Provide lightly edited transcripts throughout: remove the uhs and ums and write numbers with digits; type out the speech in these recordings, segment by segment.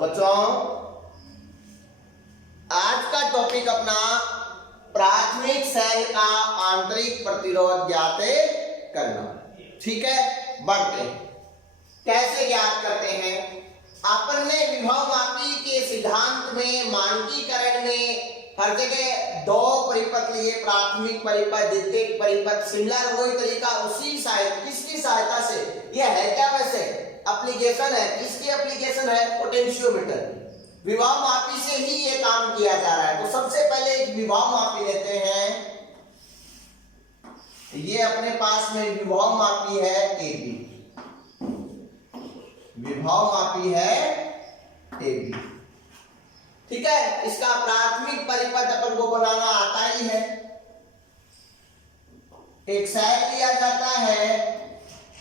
बच्चों आज का टॉपिक अपना प्राथमिक सेल का आंतरिक प्रतिरोध ज्ञात करना। ठीक है, बढ़ते हैं। कैसे ज्ञात करते हैं? अपन ने विभवमापी के सिद्धांत में मानकीकरण में हर जगह दो परिपथ लिए, प्राथमिक परिपथ, द्वितीयक परिपथ, सिमिलर वही तरीका उसी किसकी सहायता से। यह है क्या वैसे एप्लीकेशन है, किसकी एप्लीकेशन है? पोटेंशियोमीटर। विभवमापी से ही ये काम किया जा रहा है। तो सबसे पहले एक विभवमापी लेते हैं। ये अपने पास में विभवमापी है AB, विभवमापी है AB। ठीक है, इसका प्राथमिक परिपथ अपन को बनाना आता ही है। एक सेल लिया जाता है,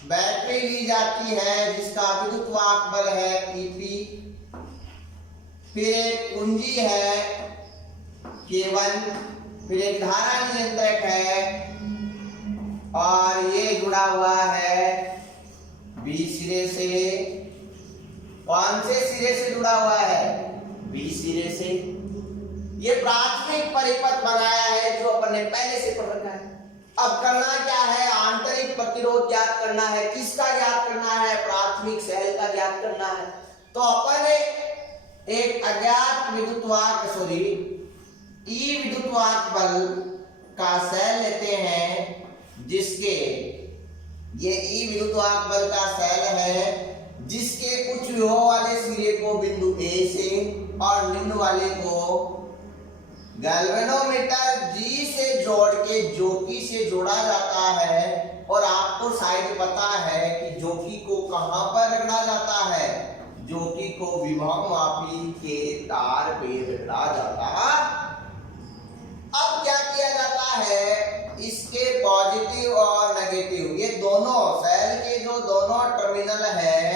बैटरी ली जाती है जिसका विद्युत वाहक बल है EP, फिर एक कुंजी है K1, फिर एक धारा नियंत्रक है और ये जुड़ा हुआ है B सिरे से। कौन से सिरे से जुड़ा हुआ है? B सिरे से। ये प्राथमिक परिपथ बनाया है जो अपन ने पहले से पढ़ रखा है। अब करना क्या है? आंतरिक प्रतिरोध ज्ञात करना है। किसका ज्ञात करना है? प्राथमिक सेल का ज्ञात करना है। तो अपन एक अज्ञात ई विद्युतवाहक बल का सेल लेते हैं जिसके ये ई विद्युतवाहक बल का सेल है जिसके उच्च विभव वाले सिरे को बिंदु A से और निम्न वाले को गैल्वेनोमीटर G से जोड़ के जोकी से जोड़ा जाता है। और आपको शायद पता है कि जोकी को कहां पर रगड़ा जाता है? जोकी को विभवमापी के तार पे रगड़ा जाता है। अब क्या किया जाता है? इसके पॉजिटिव और नेगेटिव, ये दोनों सेल के जो दोनों टर्मिनल है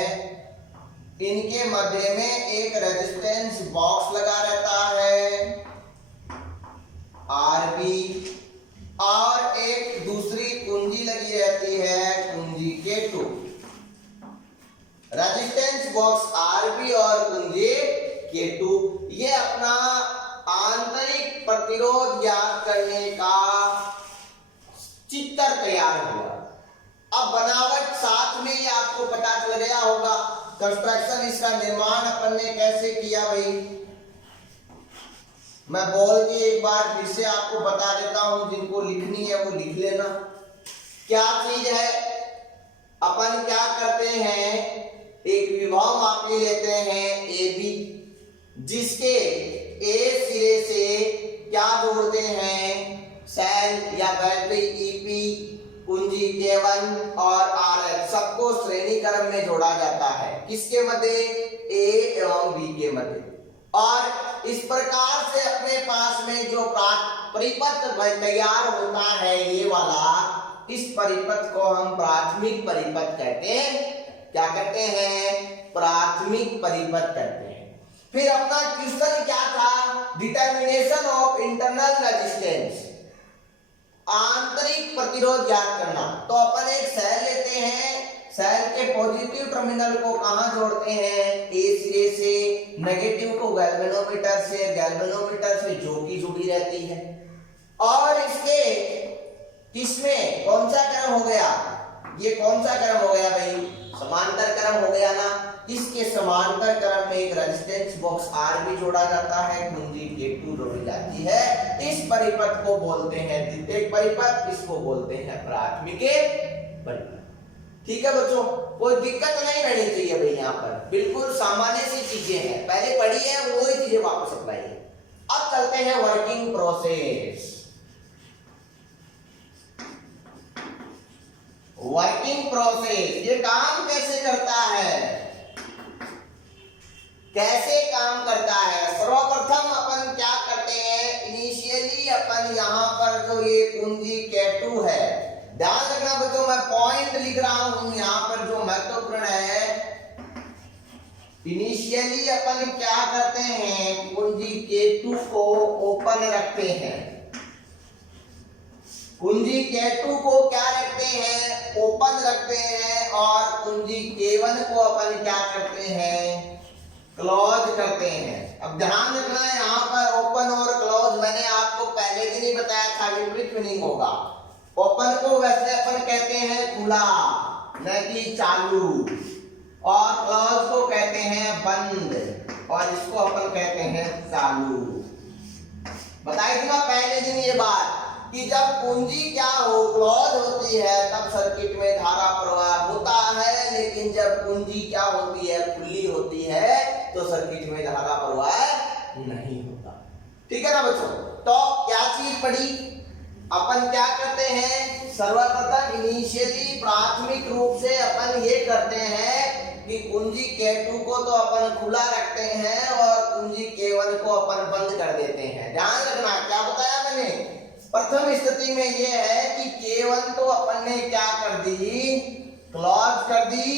इनके मध्य में एक रेजिस्टेंस बॉक्स लगा रहता है RB, और एक दूसरी कुंजी लगी रहती है, कुंजी K2। रेजिस्टेंस बॉक्स RB और कुंजी K2, ये अपना आंतरिक प्रतिरोध ज्ञात करने का चित्र तैयार हुआ। अब बनावट साथ में ही आपको पता चल गया होगा। कंस्ट्रक्शन, इसका निर्माण अपन ने कैसे किया भाई, मैं बोल के एक बार फिर से आपको बता देता हूं। जिनको लिखनी है वो लिख लेना। क्या चीज है? अपन क्या करते हैं, एक विभवमापी लेते हैं AB जिसके A सिरे से क्या जोड़ते हैं? सेल या बैटरी EP, कुंजी K1 और RF, सबको श्रेणी क्रम में जोड़ा जाता है। किसके मध्य? A एवं B के मध्य। और इस प्रकार से अपने पास में जो परिपथ तैयार होता है ये वाला, इस परिपथ को हम प्राथमिक परिपथ कहते हैं। क्या कहते हैं? प्राथमिक परिपथ कहते हैं। फिर अपना क्वेश्चन क्या था? डिटर्मिनेशन ऑफ इंटरनल रेजिस्टेंस, आंतरिक प्रतिरोध ज्ञात करना। तो अपन एक सेल लेते हैं, सेल के पॉजिटिव टर्मिनल को कहां जोड़ते हैं? A सिरे से, नेगेटिव को गैल्वेनोमीटर से, गैल्वेनोमीटर से जोकी जुड़ी रहती है। और इसके किसमें कौन सा क्रम हो गया? ये कौन सा क्रम हो गया भाई? समांतर क्रम हो गया ना। इसके समांतर क्रम में एक रेजिस्टेंस बॉक्स RB जोड़ा जाता है, कुंजी K2 जोड़ी जाती है। इस परिपथ को बोलते हैं द्वितीयक परिपथ, इसको बोलते हैं प्राथमिक परिपथ। ठीक है बच्चों, कोई दिक्कत नहीं रहनी चाहिए भाई। यहाँ पर बिल्कुल सामान्य सी चीजें हैं, पहले पढ़ी है वही चीजें वापस अप्लाई है। अब चलते हैं वर्किंग प्रोसेस। वर्किंग प्रोसेस ये काम कैसे करता है? कैसे काम करता है? सर्वप्रथम अपन क्या करते हैं, इनिशियली अपन यहाँ पर जो ये कुंजी K2 है, ध्यान रखना बच्चों, मैं पॉइंट लिख रहा हूं यहाँ पर जो महत्वपूर्ण है। इनिशियली अपन क्या करते हैं, कुंजी K2 को ओपन रखते हैं। कुंजी K2 को क्या रखते हैं? ओपन रखते हैं। और कुंजी K1 को अपन क्या करते हैं? क्लोज करते हैं। अब ध्यान रखना है यहाँ पर ओपन और क्लोज मैंने आपको पहले दिन ही बताया था विपरीत मीनिंग होगा। ओपन को वैसे अपन कहते हैं खुला न कि चालू, और क्लोज को कहते हैं बंद, और इसको अपन कहते हैं चालू। बताई थी ना पहले दिन ये बात कि जब कुंजी क्या हो क्लोज होती है तब सर्किट में धारा प्रवाह होता है, लेकिन जब कुंजी क्या होती है खुली होती है तो सर्किट में धारा प्रवाह नहीं होता। ठीक है ना बच्चों? तो क्या चीज पड़ी, अपन क्या करते हैं सर्वप्रथम इनिशियली प्राथमिक रूप से अपन ये करते हैं कि कुंजी K2 को तो अपन खुला रखते हैं और कुंजी K1 को अपन बंद कर देते हैं। ध्यान रखना क्या बताया मैंने, प्रथम स्थिति में ये है कि K1 को अपन ने क्या कर दी क्लोज कर दी,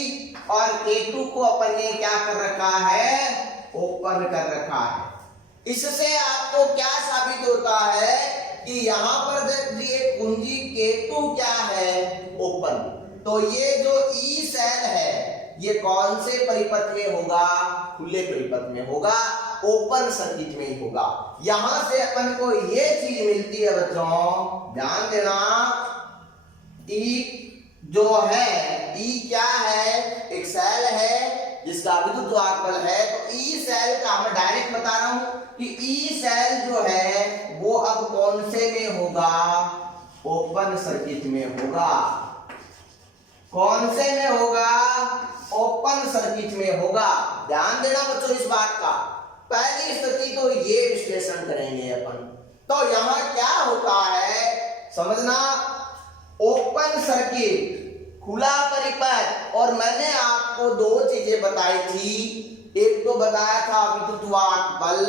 और K2 को अपन ने क्या कर रखा है ओपन कर रखा है। इससे आपको क्या साबित होता है कि यहाँ पर जब ये कुंजी K2 क्या है ओपन, तो ये जो ई सेल है ये कौन से परिपथ में होगा खुले परिपथ में होगा, ओपन सर्किट में ही होगा। यहां से अपन को ये चीज मिलती है बच्चों, ध्यान देना, ई जो है ई क्या है एक सेल है जिसका विद्युत वाहक बल है, तो ई सेल का मैं डायरेक्ट बता रहा हूं कि ई सेल जो है वो अब कौन से में होगा ओपन सर्किट में होगा। कौन से में होगा ओपन सर्किट में होगा। ध्यान देना बच्चों इस बात का, पहली स्थिति तो ये विश्लेषण करेंगे अपन। तो यहां क्या होता है समझना, ओपन सर्किट खुला परिपथ, और मैंने आपको दो चीजें बताई थी, एक तो बताया था विद्युत वाहक बल,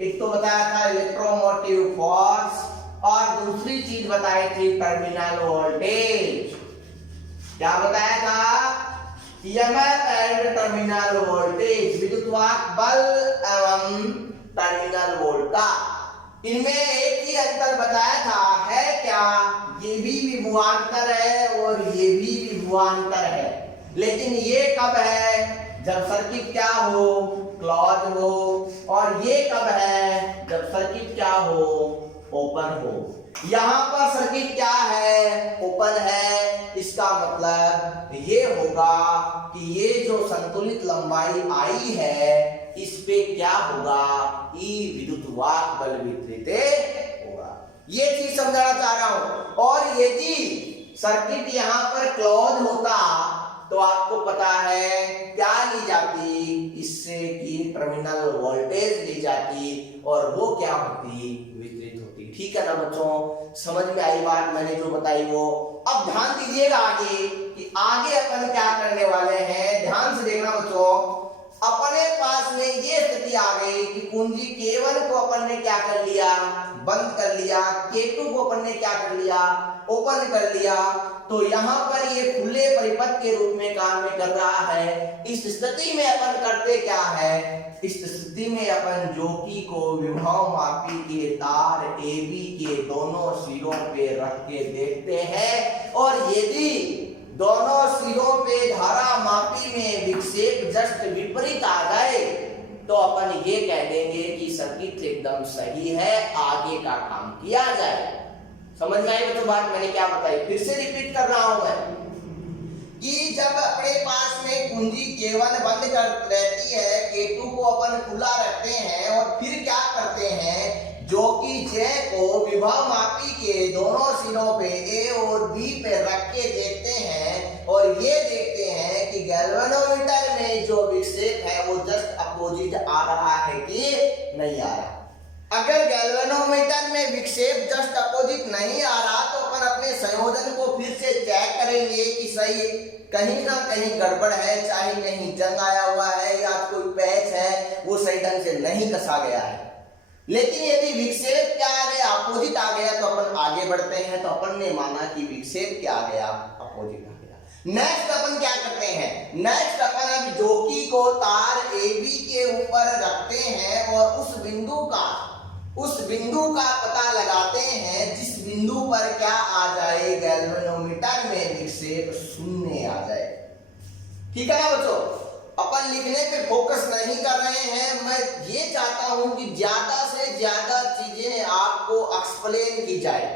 एक तो बताया था इलेक्ट्रोमोटिव फोर्स, और दूसरी चीज बताई थी टर्मिनल वोल्टेज। क्या बताया था EMF एंड टर्मिनल वोल्टेज, विद्युत वाहक बल एवं टर्मिनल वोल्टेज। इनमें एक ही अंतर बताया था है क्या, ये भी विभवांतर है और ये भी विभवांतर है, लेकिन ये कब है जब सर्किट क्या हो क्लोज हो, और ये कब है जब सर्किट क्या हो ओपन हो। यहां पर सर्किट क्या है ओपन है, इसका मतलब ये होगा कि ये जो संतुलित लंबाई आई है इस पे क्या होगा ई विद्युत वाहक बल वितरित होगा। ये चीज समझाना चाह रहा हूं। और यदि सर्किट यहां पर क्लोज होता तो आपको पता है क्या ली जाती इससे कि टर्मिनल वोल्टेज ली जाती, और वो क्या होती वितरित होती। ठीक है ना बच्चों, समझ में आई बात मैंने जो बताई वो। अब ध्यान दीजिएगा आगे कि आगे अपन क्या करने वाले हैं, ध्यान से देखना बच्चों। अपने पास में ये स्थिति आ गई कि कुंजी K1 को अपन ने क्या कर लिया बंद कर लिया, K2 को अपन ने क्या कर लिया ओपन कर लिया, तो यहाँ पर ये खुले परिपथ के रूप में काम कर रहा है। इस स्थिति में अपन करते क्या है, इस स्थिति में अपन ज्योति को विभव मापी के तार AB के दोनों सिरों पे रख के देखते हैं, और यदि दोनों सिरों पे धारा मापी में विक्षेप जस्ट विपरीत आ गए तो अपन ये कह देंगे कि सर्किट एकदम सही है, आगे का काम किया जाए। समझ में आई तो बात मैंने क्या बताई, फिर से रिपीट कर रहा हूं मैं कि जब अपने पास में कुंजी K1 बंद कर रहती है, K2 को अपन खुला रखते हैं, और फिर क्या करते हैं जो कि J को विभव मापी के दोनों सिरों पे A और B पे रख के देखते हैं, और ये देखते हैं कि गैल्वेनोमीटर में जो विक्षेप है वो जस्ट अपोजिट आ रहा है कि नहीं आ रहा। अगर गैल्वेनोमीटर में विक्षेप जस्ट अपोजिट नहीं आ रहा तो अपन अपने संयोजन को फिर से चेक करेंगे कि सही कहीं ना कहीं गड़बड़ है, चाहे कहीं जंग आया हुआ है या कोई पैच है वो सही ढंग से नहीं कसा गया है। लेकिन यदि विक्षेप क्या आ गया अपोजिट आ गया तो अपन आगे बढ़ते हैं, तो अपन ने माना कि विक्षेप क्या आ गया अपोजिट आ गया। नेक्स्ट अपन क्या करते हैं, नेक्स्ट अपन अब ज्योति को तार AB के ऊपर रखते हैं और उस बिंदु का पता लगाते हैं जिस बिंदु पर क्या आ जाए गैल्वेनोमीटर में विक्षेप शून्य आ जाए। ठीक है ना बच्चों, अपन लिखने पे फोकस नहीं कर रहे हैं, मैं चाहता हूं कि ज्यादा से ज्यादा चीजें आपको एक्सप्लेन की जाए।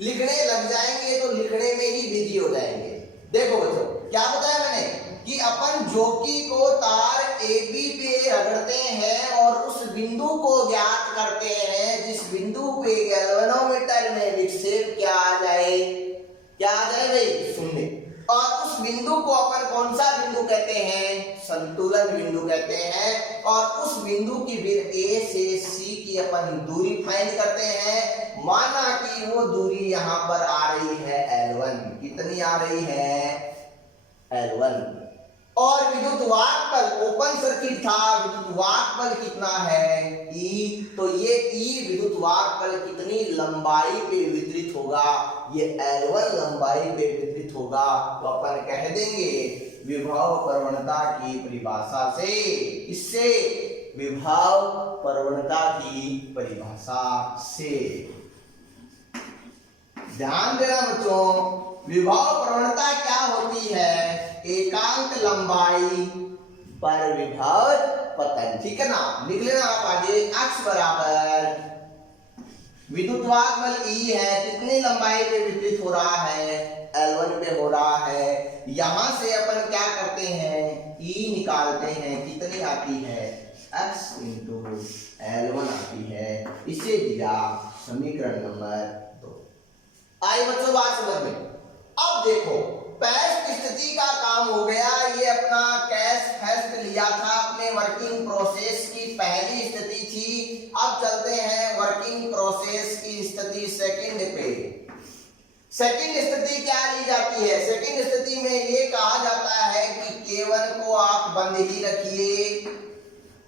लिखने लग जाएंगे तो लिखने में ही बिजी हो जाएंगे। देखो बच्चों, क्या बताया मैंने कि अपन जोकी को तार AB पे रगड़ते हैं और उस बिंदु को ज्ञात करते हैं जिस बिंदु पे गैल्वेनोमीटर में विक्षेप क्या आ जाए, क्या आ जाए भाई, शून्य। और उस बिंदु को अपन कौन सा बिंदु कहते हैं, संतुलन बिंदु कहते हैं। और उस बिंदु की फिर A से C की अपन दूरी फाइंड करते हैं। माना कि वो दूरी यहां पर आ रही है L1, कितनी आ रही है, L1। और विद्युत वाहक बल ओपन सर्किट था, विद्युत वाहक बल कितना है, E। तो ये E विद्युत वाहक बल कितनी लंबाई पे वितरित होगा, ये L1 लंबाई पे वितरित होगा। तो अपन कह देंगे विभव प्रवणता की परिभाषा से, इससे विभव प्रवणता की परिभाषा से। ध्यान देना बच्चों, विभव प्रवणता क्या होती है, एकांक लंबाई पर विभव पतन, ठीक है ना। लिख लेना आप आगे, x बराबर विद्युत वाहक बल E है, कितनी लंबाई पे वितरित हो रहा है, L1 पे हो रहा है। यहां से अपन क्या करते हैं, E निकालते हैं, कितनी आती है, x इंटू L1 आती है। इसे दिया समीकरण नंबर 2। आई बच्चों बात समझ में। अब देखो, पेस्ट स्थिति का काम हो गया, ये अपना कैश फेस्ट लिया था, अपने वर्किंग प्रोसेस की पहली स्थिति थी। अब चलते हैं वर्किंग प्रोसेस की स्थिति सेकंड पे। सेकंड स्थिति क्या ली जाती है, सेकंड स्थिति में ये कहा जाता है कि K1 को आप बंद ही रखिए,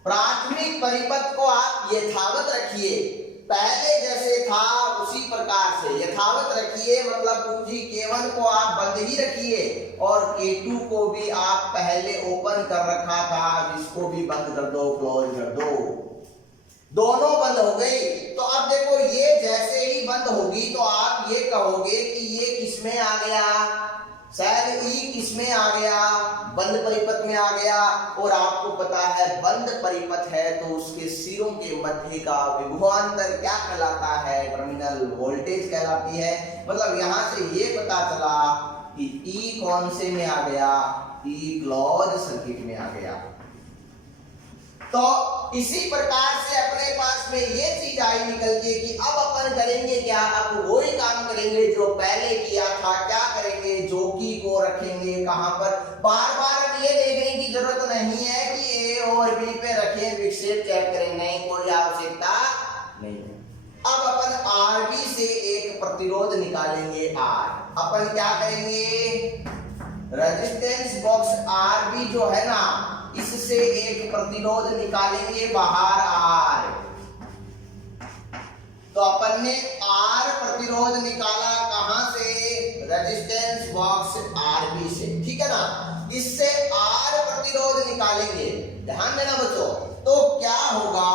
प्राथमिक परिपथ को आप यथावत रखिए, पहले जैसे था उसी प्रकार से यथावत रखिए। मतलब पूंजी K1 को आप बंद ही रखिए और K2 को भी आप पहले ओपन कर रखा था, इसको भी बंद कर दो, क्लोज कर दो। दोनों बंद हो गई। तो अब देखो, ये जैसे ही बंद होगी तो आप ये कहोगे कि ये किसमें आ गया, शायद E किसमें आ गया, बंद परिपथ में आ गया। और आपको पता है बंद परिपथ है तो उसके सिरों के मध्य का विभवांतर क्या कहलाता है, टर्मिनल वोल्टेज कहलाती है। मतलब यहां से ये पता चला कि E कौन से में आ गया, E क्लोज सर्किट में आ गया। तो इसी प्रकार से अपने पास में ये चीज आई निकल के कि अब अपन करेंगे क्या, अब वही काम करेंगे जो पहले किया था। क्या करेंगे, जोकी को रखेंगे कहां पर, बार बार ये देखने की जरूरत नहीं है कि A और B पे रखें, विक्षेप चेक करें, नहीं, कोई आवश्यकता नहीं है। अब अपन RB से एक प्रतिरोध निकालेंगे R। अपन क्या करेंगे, रेजिस्टेंस बॉक्स RB जो है ना, इससे एक प्रतिरोध निकालेंगे बाहर R। तो अपन ने R प्रतिरोध निकाला कहां से, रेजिस्टेंस बॉक्स RB से, ठीक है ना। इससे R प्रतिरोध निकालेंगे, ध्यान देना बच्चों। तो क्या होगा,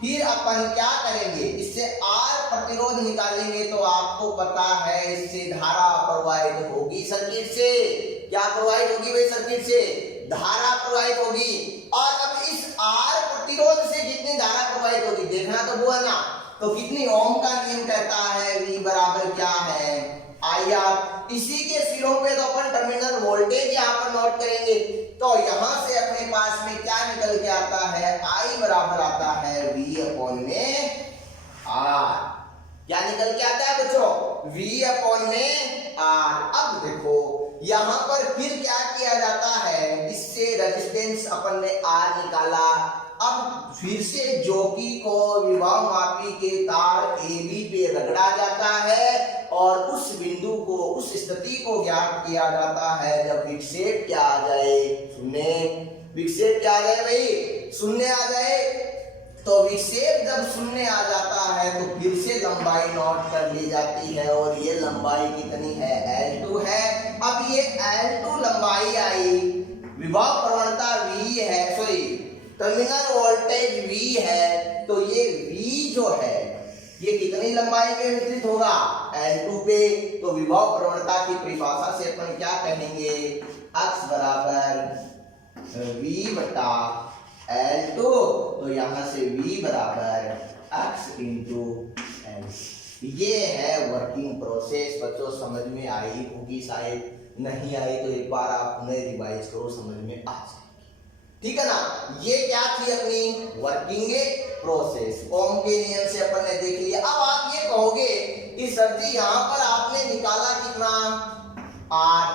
फिर अपन क्या करेंगे, इससे R प्रतिरोध निकालेंगे तो आपको पता है इससे धारा प्रवाहित होगी सर्किट से। क्या प्रवाहित होगी भाई, सर्किट से धारा प्रवाहित होगी। और अब इस R प्रतिरोध से कितनी धारा प्रवाहित होगी देखना तो वो है ना। तो कितनी ओम का नियम कहता है, V बराबर क्या है, IR। इसी के सिरों पे तो अपन टर्मिनल वोल्टेज यहाँ पर नोट करेंगे। तो यहाँ से अपने पास में क्या निकल के आता है, I बराबर आता है V अपॉन में R। क्या निकल के आता है बच्चों, V अपॉन में R। अब देखो यहां पर फिर क्या किया जाता है, इससे रेजिस्टेंस अपन ने R निकाला। अब फिर से जोकी को विभव मापी के तार AB पे रगड़ा जाता है और उस बिंदु को, उस स्थिति को ज्ञात किया जाता है जब विक्षेप क्या आ जाए, शून्य। विक्षेप क्या आ जाए भाई, शून्य आ जाए। तो विक्षेप जब शून्य आ जाता है तो फिर से लंबाई नोट कर ली जाती है और ये लंबाई कितनी है, L2 है। अब ये L2 लंबाई आई, विभव प्रवणता V है, सॉरी टर्मिनल वोल्टेज V है। तो ये V जो है ये कितनी लंबाई पे वितरित होगा, L2 पे। तो विभव प्रवणता की परिभाषा से अपन क्या कहेंगे, x बराबर V बटा L2। तो तो यहाँ से v बराबर x इंटू एल। ये है वर्किंग प्रोसेस। बच्चों समझ में आई होगी, शायद नहीं आई तो एक बार आप उन्हें रिवाइज करो, समझ में आ जाएगी। ठीक है ना। ये क्या थी अपनी वर्किंग प्रोसेस। ओम के नियम से अपन ने देख लिया। अब आप ये कहोगे कि सर जी यहाँ पर आपने निकाला कितना R,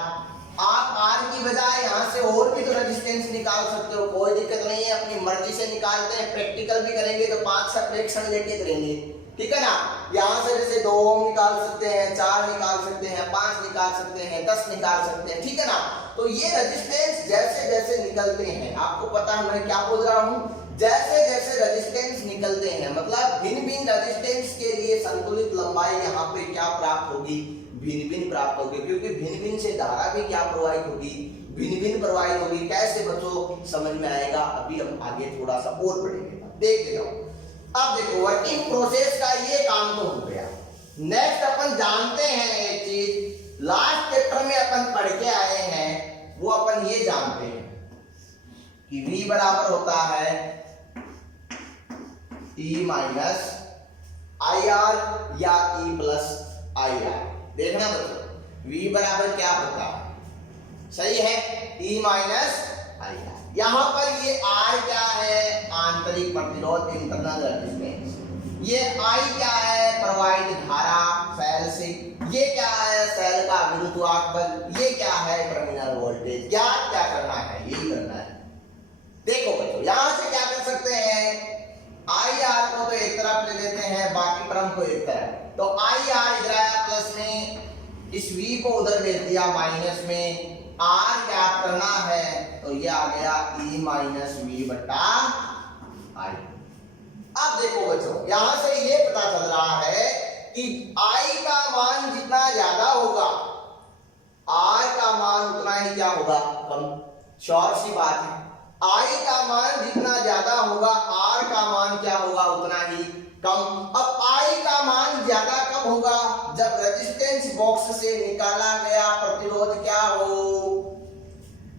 आप R की बजाय यहाँ से और भी तो रेजिस्टेंस निकाल सकते हो, कोई दिक्कत नहीं है, अपनी मर्जी से निकालते हैं। प्रैक्टिकल भी करेंगे तो 5 सब्ट्रैक्शन लेके करेंगे, ठीक है ना। यहाँ से जैसे 2 ओम निकाल सकते हैं, 4 निकाल सकते हैं, 5 निकाल सकते हैं, 10 निकाल सकते हैं, ठीक है ना। तो ये रेजिस्टेंस जैसे जैसे निकलते हैं, आपको पता है मैं क्या बोल रहा हूँ, जैसे जैसे रेजिस्टेंस निकलते हैं मतलब भिन्न भिन्न रेजिस्टेंस के लिए संतुलित लंबाई यहाँ पे क्या प्राप्त होगी, भिन्न भिन्न प्राप्त होगी, क्योंकि भिन्न भिन्न से धारा भी क्या प्रवाहित होगी, भिन्न भिन्न प्रवाहित होगी। कैसे बच्चों समझ में आएगा, अभी हम आगे थोड़ा सा और बढ़ेंगे, देख लेना। अब देखो वर्किंग प्रोसेस का ये काम तो हो गया। नेक्स्ट अपन जानते हैं एक चीज, लास्ट चैप्टर में अपन पढ़ के आए हैं, वो अपन ये जानते हैं कि V बराबर होता है E माइनस IR या E प्लस IR। देखना बच्चों V बराबर क्या होता है, सही है, E माइनस IR। यहां पर ये R क्या है, आंतरिक प्रतिरोध, इंटरनल रेजिस्टेंस। ये I क्या है, प्रवाहित धारा सेल से। ये क्या है, सेल का विद्युत बल। ये क्या है, टर्मिनल वोल्टेज। क्या करना है, यही करना है। देखो बच्चों यहां से क्या कर सकते हैं, IR को तो एक तरफ ले लेते हैं, बाकी टर्म को एक तरफ। तो IR इधर आया प्लस में, इस V को उधर भेज दिया माइनस में। R क्या करना है, तो ये आ गया E माइनस V बटा I। अब देखो बच्चों यहां से ये पता चल रहा है कि I का मान जितना ज्यादा होगा R का मान उतना ही क्या होगा, कम। श्योर सी बात है, I का मान जितना ज्यादा होगा R का मान क्या होगा, उतना ही कम। अब I का मान ज्यादा कब होगा, जब रेजिस्टेंस बॉक्स से निकाला गया प्रतिरोध क्या हो,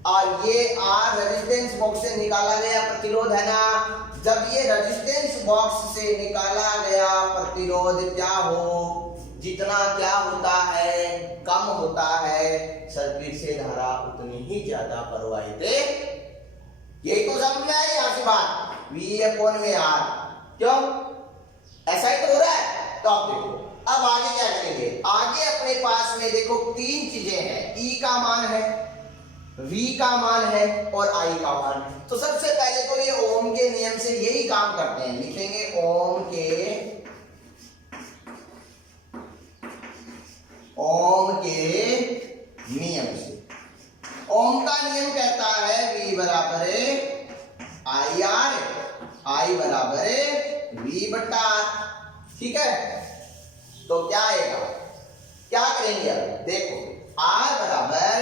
और ये R रेजिस्टेंस बॉक्स से निकाला गया प्रतिरोध है ना, जब ये रेजिस्टेंस बॉक्स से निकाला गया प्रतिरोध क्या हो, जितना क्या होता है, कम होता है, सर्किट से धारा उतनी ही ज्यादा प्रवाहित है। यही तो समझ में आई यहां से बात, V अपॉन में R। क्यों ऐसा ही तो हो रहा है। तो आप देखो अब आगे क्या करेंगे, आगे अपने पास में देखो 3 चीजें हैं, E का मान है, V का मान है और I का मान है। तो सबसे पहले तो ये ओम के नियम से यही काम करते हैं, लिखेंगे ओम के नियम से। ओम का नियम कहता है V बराबर IR, I बराबर V बटा R, ठीक है। तो क्या आएगा, क्या करेंगे अब देखो, R बराबर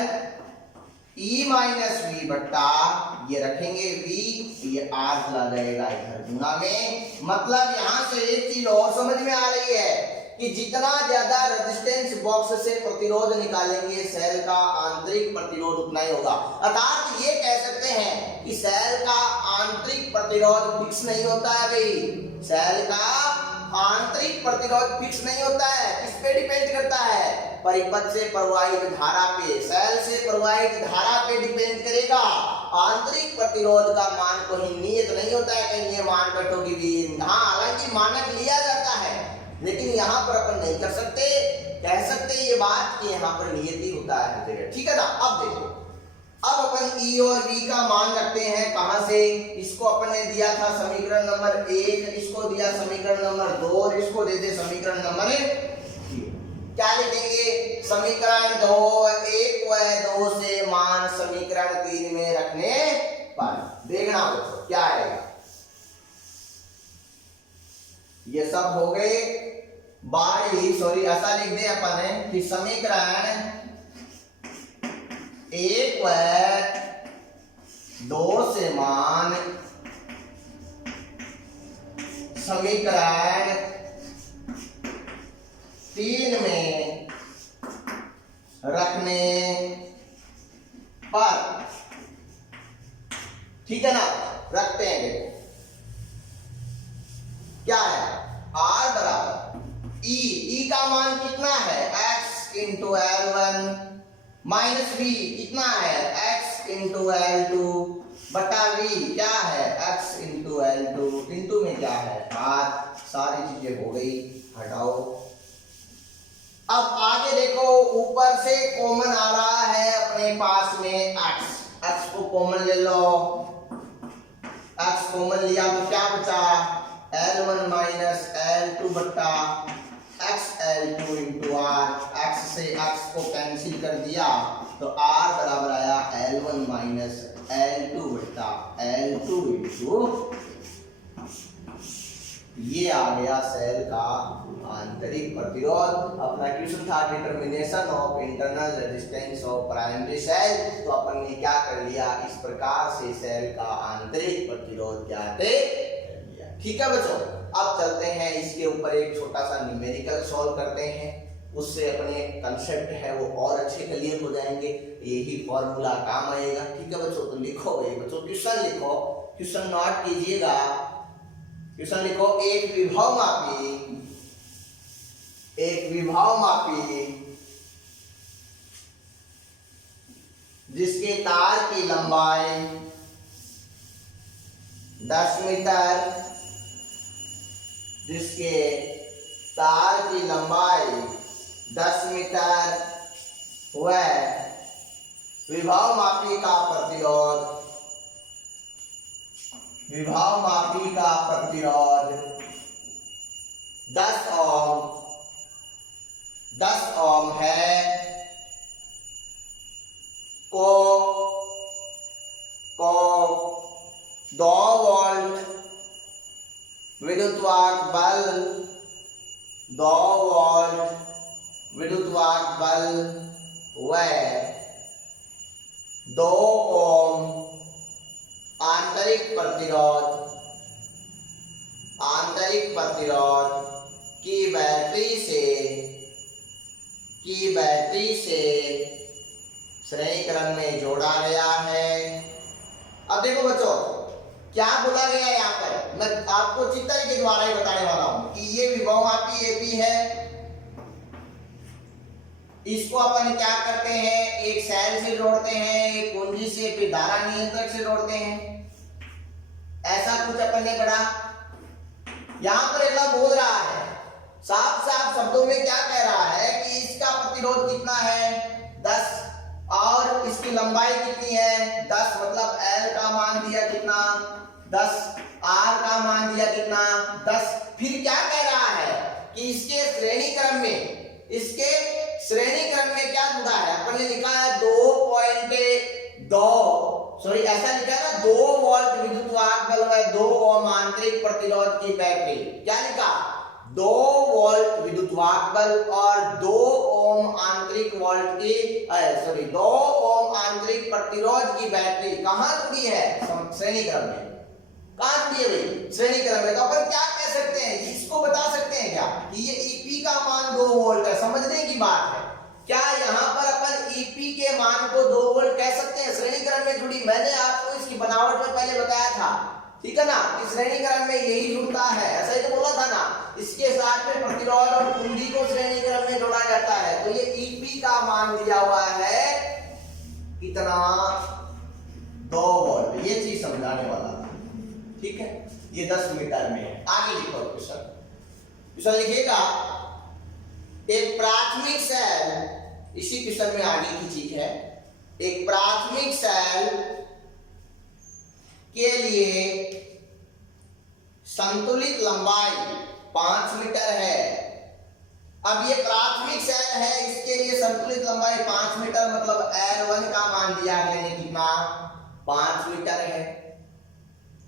E माइनस V बट्टा, ये रखेंगे V, ये R चला जाएगा इधर गुणा में। मतलब यहां से एक चीज और समझ में आ रही है कि जितना ज्यादा रेजिस्टेंस बॉक्स से प्रतिरोध निकालेंगे सेल का आंतरिक प्रतिरोध उतना ही होगा। अर्थात ये कह सकते हैं कि सेल का आंतरिक प्रतिरोध फिक्स नहीं होता है भाई, सेल का आंतरिक प्रतिरोध फिक्स नहीं होता है। किस पे डिपेंड करता है, परिपथ से प्रवाहित धारा पे, सेल से प्रवाहित धारा पे डिपेंड करेगा। आंतरिक प्रतिरोध का मान कोई नियत नहीं होता है कहीं ये मान बैठोगी भी, हाँ हालांकि मानक लिया जाता है, लेकिन यहाँ पर अपन नहीं कर सकते, कह सकते ये बात कि यहाँ पर नियति होता है जगह, ठीक है ना। अब देखो, अब अपन E और V का मान रखते हैं, कहां से, इसको अपन ने दिया था समीकरण नंबर 1, इसको दिया समीकरण नंबर 2 और इसको दे दे समीकरण नंबर 3। क्या लिखेंगे, समीकरण 2 1 व 2 से मान समीकरण 3 में रखने पर देखना बच्चों क्या आएगा। ये सब हो गए सॉरी ऐसा लिख दे अपन कि समीकरण 1 व 2 से मान समीकरण 3 में रखने पर, ठीक है ना, रखते हैं। क्या है R बराबर ई का मान कितना है x into L1 minus v कितना है x इंटू L2 बटा v क्या है x इंटू L2 इंटू में क्या है R। सारी चीजें हो गई, हटाओ। अब आगे देखो, ऊपर से कॉमन आ रहा है अपने पास में x को कॉमन ले लो, x कॉमन लिया तो क्या बचा L1 माइनस L2 बटा XL2 इंटू R। x से x को कैंसिल कर दिया तो R बराबर आया L1 माइनस L2 बटा L2 इंटू ये आ गया सेल का आंतरिक प्रतिरोध। अपना क्वेश्चन था determination of internal resistance of primary cell, तो अपन ने क्या कर लिया, इस प्रकार से सेल का आंतरिक प्रतिरोध क्या कर लिया। ठीक है बच्चों, अब चलते हैं इसके ऊपर एक छोटा सा न्यूमेरिकल सॉल्व करते हैं, उससे अपने कंसेप्ट है वो और अच्छे क्लियर हो जाएंगे, यही फॉर्मूला काम आएगा। ठीक है बच्चों, तो लिखो भाई बच्चों, क्वेश्चन लिखो, क्वेश्चन नोट कीजिएगा। क्वेश्चन लिखो, एक विभव मापी जिसके तार की लंबाई 10 मीटर, जिसके तार की लंबाई 10 मीटर व विभव मापी का प्रतिरोध 10 ओम है, को 2 वोल्ट विद्युतवाहक बल 2 वोल्ट विद्युतवाहक बल व 2 ओम आंतरिक प्रतिरोध की बैटरी से श्रेणीकरण में जोड़ा गया है। अब देखो बच्चों, क्या बोला गया है यहाँ पर, मैं आपको चित्र के द्वारा ही बताने वाला हूं कि ये विभव मापी एपी है, इसको अपन क्या करते हैं, एक सेल से जोड़ते हैं, एक कुंजी से, फिर धारा नियंत्रक से जोड़ते हैं, ऐसा कुछ अपन ने पढ़ा। यहां पर अगला बोल रहा है, साफ साफ शब्दों में क्या कह रहा है कि इसका प्रतिरोध कितना है 10 और इसकी लंबाई कितनी है 10, मतलब L का मान दिया कितना 10, R का मान दिया कितना 10। फिर क्या कह रहा है कि इसके श्रेणीक्रम में क्या जुड़ा है, अपन ने लिखा है 2.2 ऐसा लिखा है ना, 2 वोल्ट विद्युतवाहक बल व 2 ओम आंतरिक प्रतिरोध की बैटरी। क्या लिखा, 2 वोल्ट विद्युतवाहक बल और 2 ओम आंतरिक 2 ओम आंतरिक प्रतिरोध की बैटरी कहां जुड़ी है, श्रेणीक्रम में। कहां जुड़ी है भाई, श्रेणीक्रम में। तो अपन क्या कह सकते हैं, इसको बता सकते हैं क्या कि ये ईपी का मान 2 वोल्ट है। समझने की बात है, क्या यहाँ पर अपन ईपी के मान को 2 वोल्ट कह सकते हैं, श्रेणीक्रम में जुड़ी। मैंने आपको इसकी बनावट में पहले बताया था, ठीक है ना, कि श्रेणीक्रम में यही जुड़ता है, ऐसा ही तो बोला था ना। इसके साथ में प्रतिरोध और कुंडी को श्रेणीक्रम में जोड़ा जाता है। तो ये ईपी का मान दिया हुआ है कितना 2 वोल्ट, ये चीज समझाने वाला था। ठीक है, ये 10 मीटर में है। आगे लिखो क्वेश्चन लिखिएगा, एक प्राथमिक सेल, इसी क्वेश्चन में आगे की चीज है, एक प्राथमिक सेल के लिए संतुलित लंबाई 5 मीटर है। अब ये प्राथमिक सेल है, इसके लिए संतुलित लंबाई 5 मीटर, मतलब L1 का मान दिया गया है कितना 5 मीटर है।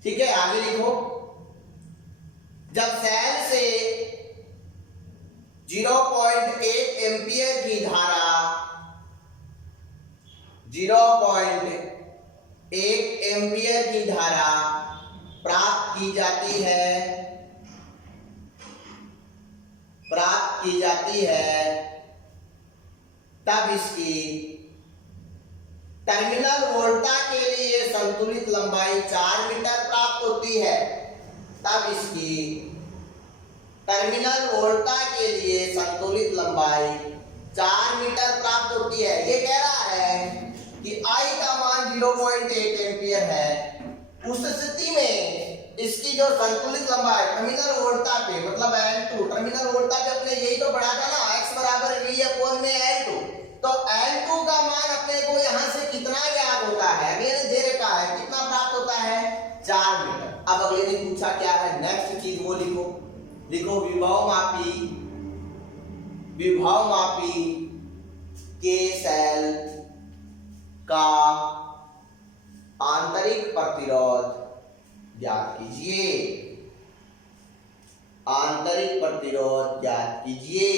ठीक है, आगे लिखो, जब सेल से 0.1 एम्पियर की धारा 0.1 एम्पियर की धारा प्राप्त की जाती है तब इसकी टर्मिनल वोल्टा के लिए संतुलित लंबाई 4 मीटर प्राप्त होती है। तब इसकी टर्मिनल वोल्टा के लिए संतुलित लंबाई 4 मीटर प्राप्त होती है। ये कह रहा है कि I का मान 0.8 एम्पियर है। उस स्थिति में इसकी जो संतुलित लंबाई टर्मिनल वोल्टा पे मतलब L2, टर्मिनल वोल्टा पे अपने यही तो पढ़ा था ना, x बराबर v अपॉन में L2। तो L2 का मान अपने को यहाँ से कितना ज्ञात होता है, अगले ने दे रखा है कितना प्राप्त होता है 4 मीटर। अब अगले ने पूछा क्या है, नेक्स्ट चीज वो लिखो। लिखो विभव मापी के सेल का आंतरिक प्रतिरोध ज्ञात कीजिए। आंतरिक प्रतिरोध ज्ञात कीजिए।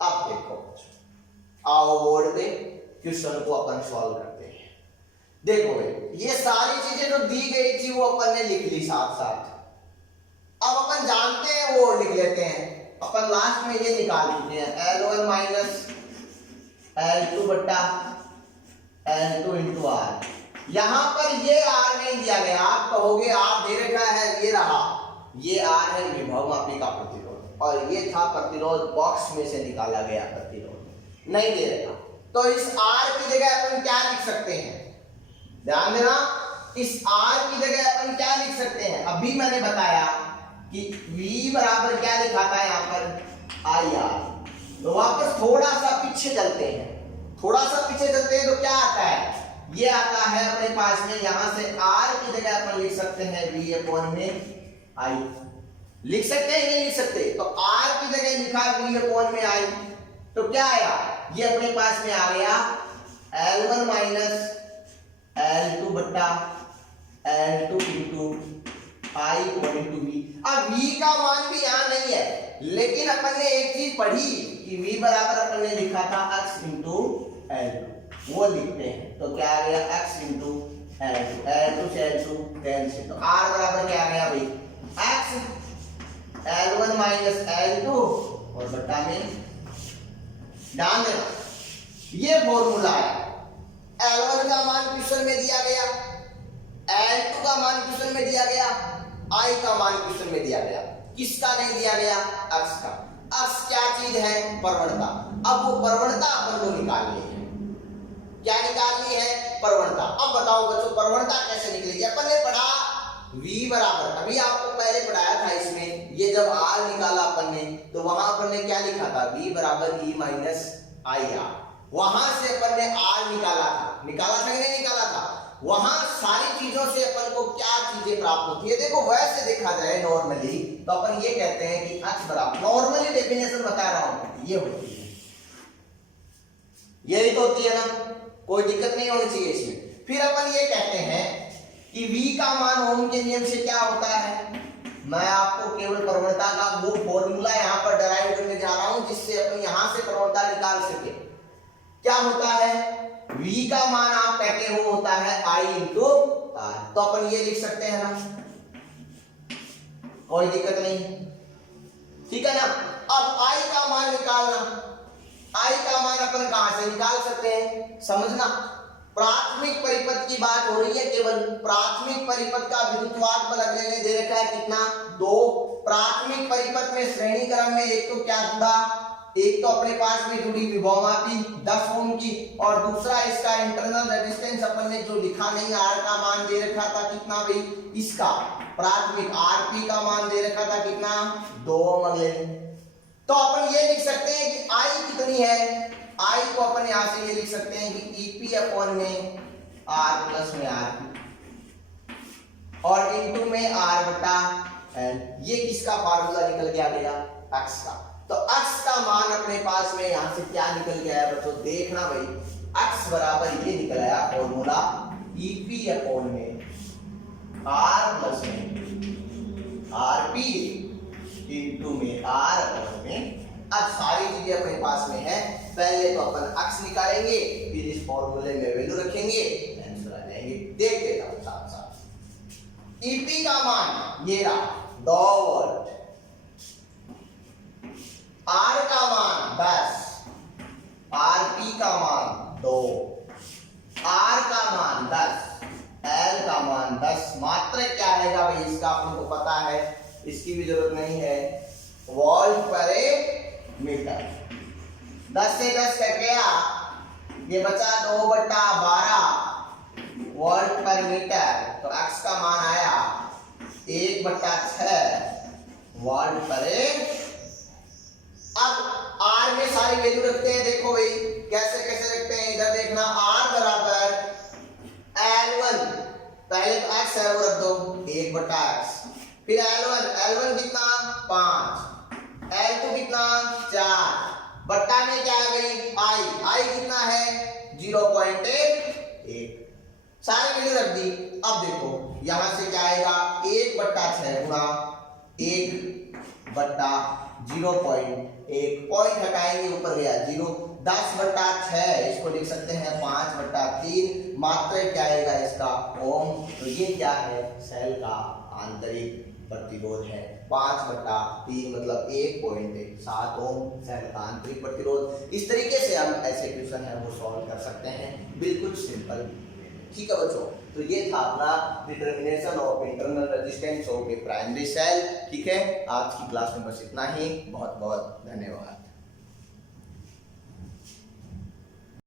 अब देखो, आओ बोर्ड पे क्वेश्चन को अपन सॉल्व करते हैं। देखो भाई, ये सारी चीजें जो दी गई थी वो अपन ने लिख ली साथ साथ। अब अपन जानते हैं वो लिख लेते हैं। अपन लास्ट में ये निकाल लेते हैं L1 माइनस L2 बट्टा L2 इंटू आर। यहां पर ये आर नहीं दिया गया, आप कहोगे आर दे रखा है, ये रहा, ये आर है विभव मापी का प्रतिरोध, और ये था प्रतिरोध बॉक्स में से निकाला गया प्रतिरोध, नहीं दे रखा। तो इस आर की जगह अपन क्या लिख सकते हैं, ध्यान देना, इस आर की जगह अपन क्या लिख सकते हैं। अभी मैंने बताया कि V बराबर क्या लिखा था यहाँ पर आई आर। तो वापस थोड़ा सा पीछे चलते हैं, थोड़ा सा पीछे चलते हैं तो क्या आता है, ये आता है अपने पास में, यहां से R की जगह अपन लिख सकते हैं V अपॉन में I। लिख सकते हैं नहीं लिख सकते, तो R की जगह लिखा V अपॉन में I, तो क्या आया, ये अपने पास में आ गया L1 माइनस L2 बट्टा L2 into I equal V। अब V का मान भी यहाँ नहीं है, लेकिन अपन ने एक चीज पढ़ी कि V बराबर अपन ने लिखा था x इंटू L2, वो लिखते हैं। तो क्या आ गया x इंटू L2, L2 से L2 10 से, तो R बराबर क्या आ गया भाई x L1 माइनस L2 और बट्टा में, ध्यान देना ये फॉर्मूला है। L1 का मान क्वेश्चन में दिया गया, L2 का मान क्वेश्चन में दिया गया, I का मान क्वेश्चन में दिया गया, किसका नहीं दिया गया, x का। x क्या चीज है, प्रवणता। अब वो प्रवणता अपन को निकालनी है, क्या निकालनी है, प्रवणता। अब बताओ बच्चों प्रवणता कैसे निकलेगी। अपन ने पढ़ा V बराबर, अभी आपको पहले पढ़ाया था इसमें, ये जब R निकाला अपन ने तो वहां अपन ने क्या लिखा था, V बराबर E माइनस आई आर। वहां से अपन ने R निकाला था, निकाला था कि नहीं निकाला था। वहां सारी चीजों से अपन को क्या चीजें प्राप्त होती है। देखो वैसे देखा जाए नॉर्मली तो अपन ये कहते हैं कि x बराबर, नॉर्मली डेफिनेशन बता रहा हूं, ये होती है, यही तो होती है ना, कोई दिक्कत नहीं होनी चाहिए इसमें। फिर अपन ये कहते हैं कि V का मान ओम के नियम से क्या होता है। मैं आपको केवल प्रवणता का वो फॉर्मूला यहाँ पर डराइव करने जा रहा हूं जिससे अपन यहां से प्रवणता निकाल सके। क्या होता है, V का मान आप कहते हो होता है I इंटू आर। तो अपन ये लिख सकते हैं ना, कोई दिक्कत नहीं, ठीक है ना। अब I का मान निकालना, I का मान अपन कहां से निकाल सकते हैं, समझना। प्राथमिक परिपथ की बात हो रही है, केवल प्राथमिक परिपथ का विद्युतवाद बल अगले ने दे रखा है कितना, 2। प्राथमिक परिपथ में श्रेणी क्रम में एक तो क्या जुड़ा, एक तो अपने पास में जुड़ी विभव मापी 10 ओम की, और दूसरा इसका इंटरनल रेजिस्टेंस अपन ने जो लिखा नहीं, R का मान दे रखा था कितना भाई, इसका प्राथमिक RP का मान दे रखा था कितना, 2 ओम अगले। तो अपन ये लिख सकते हैं कि I कितनी है, I को अपन यहां से ये लिख सकते हैं कि EP अपॉन में R प्लस में RP और इनटू में R बटा L। ये किसका फार्मूला निकल के आ गया, x का। तो x का मान अपने पास में यहां से क्या निकल गया है बच्चों, देखना भाई, x बराबर ये निकल आया फॉर्मूला EP अपॉन में R प्लस में RP इनटू में R अपॉन में। अब सारी चीजें अपने पास में है, पहले तो अपन x निकालेंगे, फिर इस फॉर्मूले में वैल्यू रखेंगे, आंसर आ जाएंगे। देखते जाओ साथ साथ। EP का मान ये रहा 2 वोल्ट, R का मान 10, RP का मान 2, R का मान 10, L का मान 10। मात्रक क्या आएगा भाई इसका अपन को पता है, इसकी भी जरूरत नहीं है। वोल्ट पर मीटर। 10 से 10 कट गया, ये बचा 2/12 वोल्ट पर मीटर। तो x का मान आया 1/6 वोल्ट पर। अब r में सारी वैल्यू रखते हैं। देखो भाई कैसे कैसे रखते हैं, इधर देखना। r बराबर L1, पहले तो x है वो रख दो 1/x, फिर L1 कितना 5, L2 कितना 4, बट्टा में क्या आ गई I कितना है 0.1। सारी वैल्यू रख दी। अब देखो यहां से क्या आएगा 1/6 गुणा 1/0.1, पॉइंट हटाएंगे ऊपर गया 0, 10/6 इसको लिख सकते हैं 5/3। मात्रा क्या आएगा इसका ओम। तो ये क्या है सेल का आंतरिक प्रतिरोध है 5/3 मतलब 1.7 ओम सेल का आंतरिक प्रतिरोध। इस तरीके से हम ऐसे क्वेश्चन है वो सॉल्व कर सकते हैं, बिल्कुल सिंपल। ठीक है बच्चों, तो ये था अपना determination of internal resistance of a primary cell. ठीक है, आज की क्लास में बस इतना ही। बहुत बहुत धन्यवाद।